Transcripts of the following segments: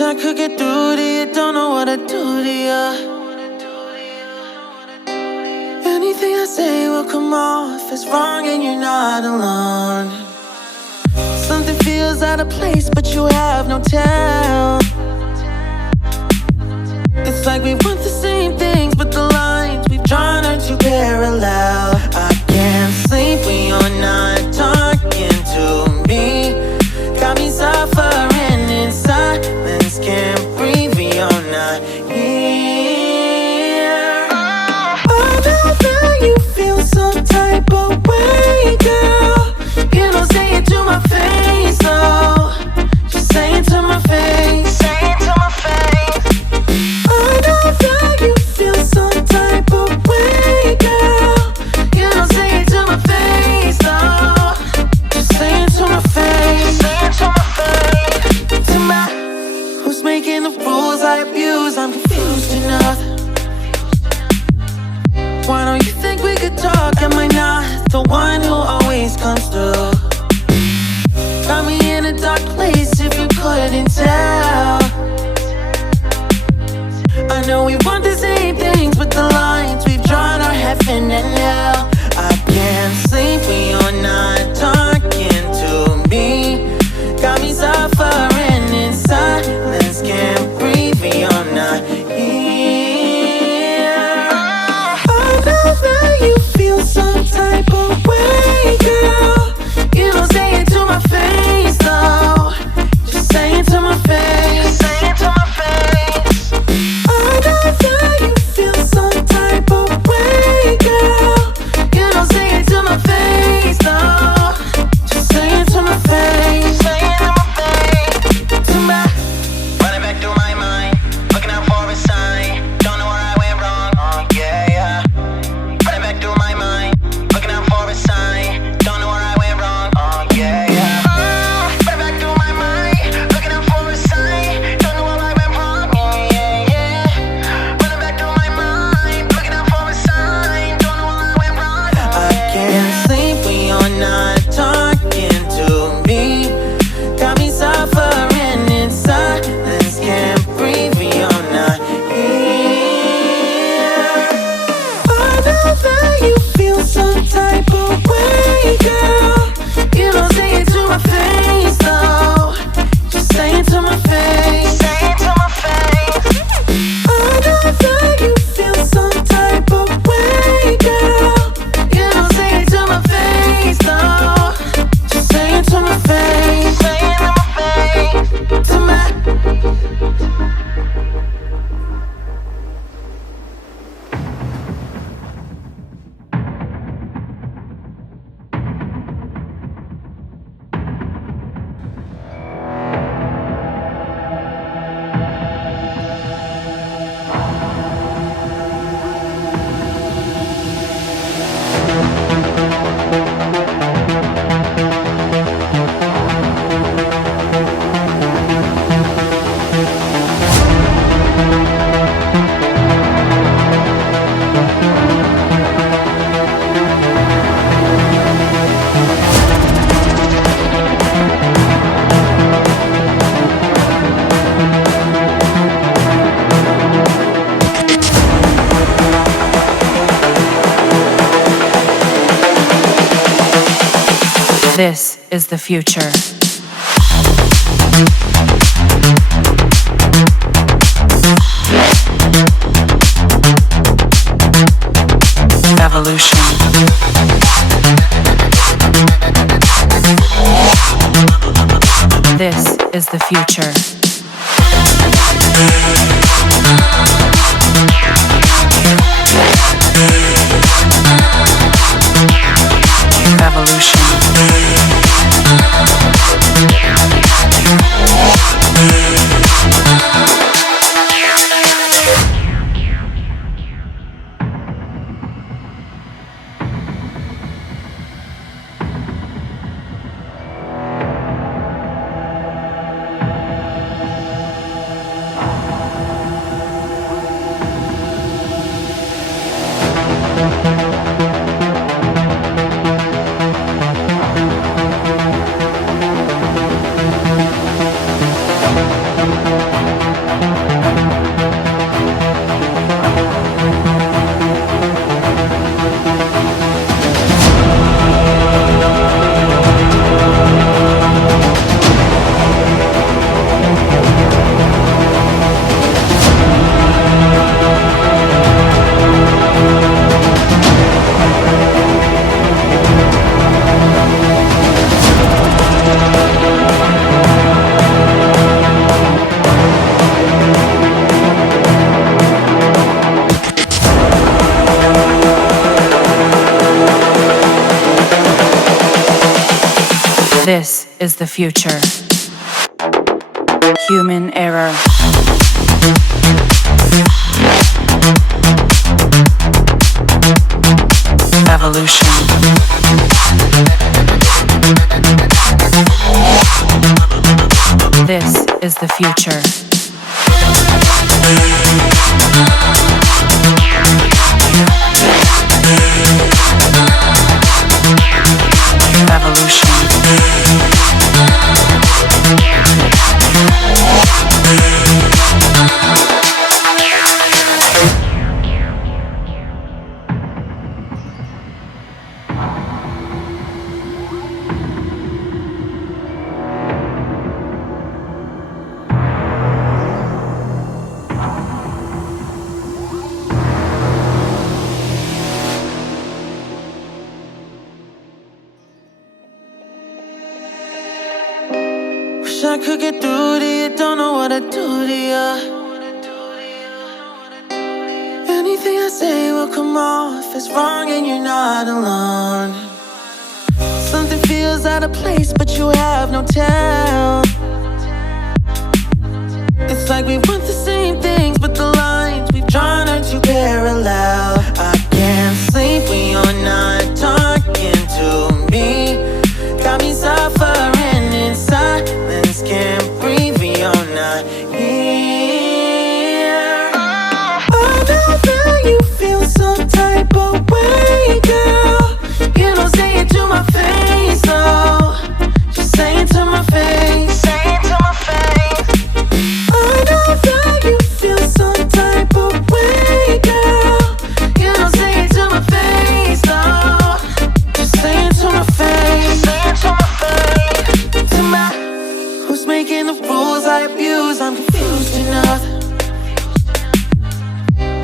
Wish I could get through to you, don't know what to do to you. Anything I say will come off as wrong and you're not alone. Something feels out of place but you have no tell. It's like we want the same things but the lines we've drawn are too parallel. I can't sleep when you're not talking to me. Got me suffering in silence, can't breathe when you're not here. I know that you feel some type of way, girl. You don't say it to my face, though. Just say it to my face. Say it to my face. I know that you feel some type of way, girl. You don't say it to my face, though. Just say it to my face. Say it to my face. To my, who's making the rules I abuse? I'm confused enough. Why don't you think we could talk? Am I not the one who always comes through? Got me in a dark place if you couldn't tell. I know we want the same things but the lines we've drawn are heaven and hell. I can't sleep when you're not talking to me. Got me suffering in silence, can't breathe when you're not here. I know that you feel some type of way, girl. You don't say it to my face, though. Just say it to my face. Say it to my face. I know that you feel some type of way, girl. You don't say it to my face, though. Just say it to my face. Say it to my face. To my, running back through my mind, looking out for a sign. Don't know where I went wrong. Oh yeah, yeah. Running back through my mind, looking out for a sign. Don't know where I went wrong. Oh yeah, yeah. Running back through my mind, looking out for a sign. Don't know where I went wrong. Yeah, yeah, yeah. Running back through my mind, looking out for a sign. Don't know where I went wrong. I can't sleep when you're not talking to me. Got me suffering in silence, can't breathe when you're not here. I know that you feel some type of way, girl. You don't say it to my face, though. Just say it to my face. Say it to my face. I know that you feel some type of way, girl. You don't say it to my face, though. Just say it to my face. Say it to my face. To my. This is the future. Evolution. This is the future. Evolution. This is the future. Human error. Evolution. This is the future. Evolution. Wish I could get through to you, don't know what I do to you. Anything I say will come off as wrong and you're not alone. Something feels out of place, but you have no tell. It's like we want the same things, but the lines we've drawn are too parallel. I can't sleep when you're not talking to me. Got me suffering in silence, can't breathe when you're not here. I know that you feel some type of way, girl. You don't say it to my face, though. Just say it to my face. Say it to my face. I know that you feel some type of way, girl. You don't say it to my face, though. Just say it to my face. Say it to my face. To my, who's making the rules I abuse? I'm confused enough.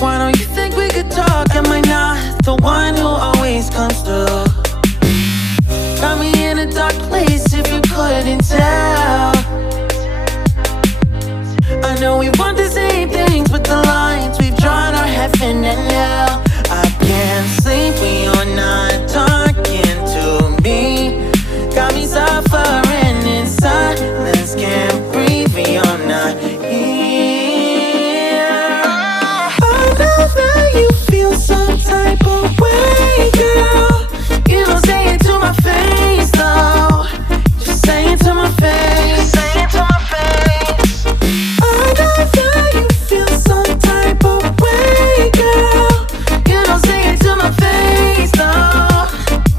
Why don't you think we could talk? Am I not the one who always comes through? Got me in a dark place if you couldn't tell. I know we want the same things, but the lines we've drawn are heaven and hell. I can't sleep when you're not talking to me. Got me suffering in silence, can't breathe when you're not here. I know that you feel some type of way, girl. You don't say it to my face, though. Just say it to my face. Say it to my face. I know that you feel some type of way, girl. You don't say it to my face, though.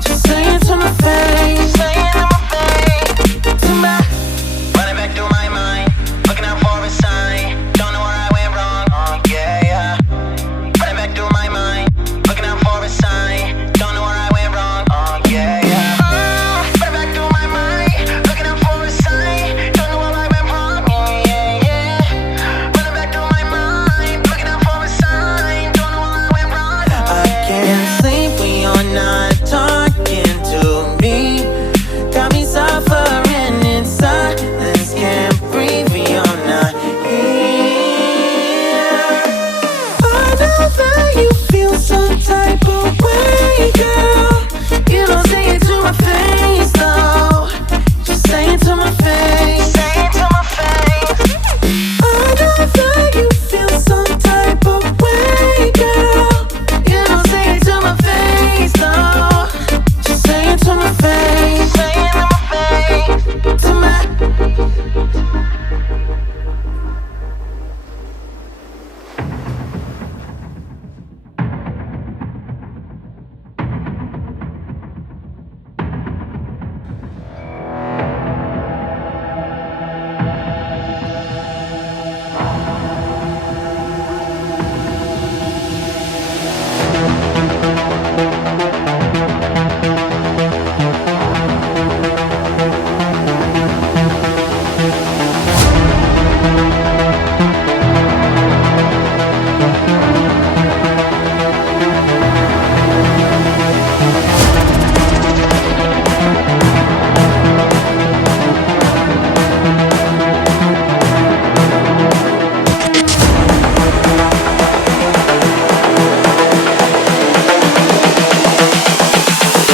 Just say it to my face. Say it to my face. To my, running back through my mind, looking out for a sign. Don't know where I went wrong. Oh yeah, yeah. Running back through my mind, looking out for a sign. Don't know where I went wrong. Oh yeah, yeah. Running back through my mind, looking out for a sign. Don't know where I went wrong. Yeah, yeah. Running back through my mind, looking out for a sign. Don't know where I went wrong. I can't sleep when you're not talking to me. Got me suffering in silence, can't breathe when you're not here. I know that you feel some type of way, girl. You don't say it to my face, though. Just say it to my face. Say it to my face. I know that you feel some type of way, girl. You don't say it to my face, though. Just say it to my face. Say it to my face. To my.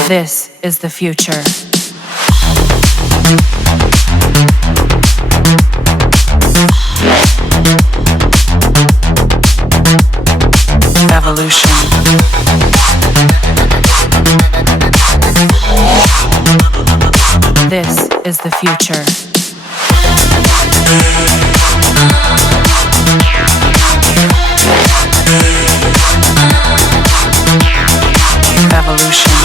This is the future. Evolution. This is the future. Evolution.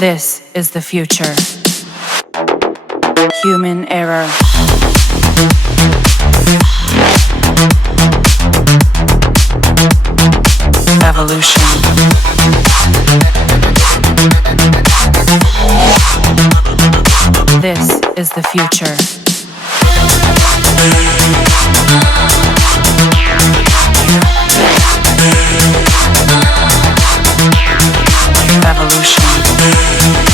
This is the future. Human error. Evolution. This is the future. Evolution.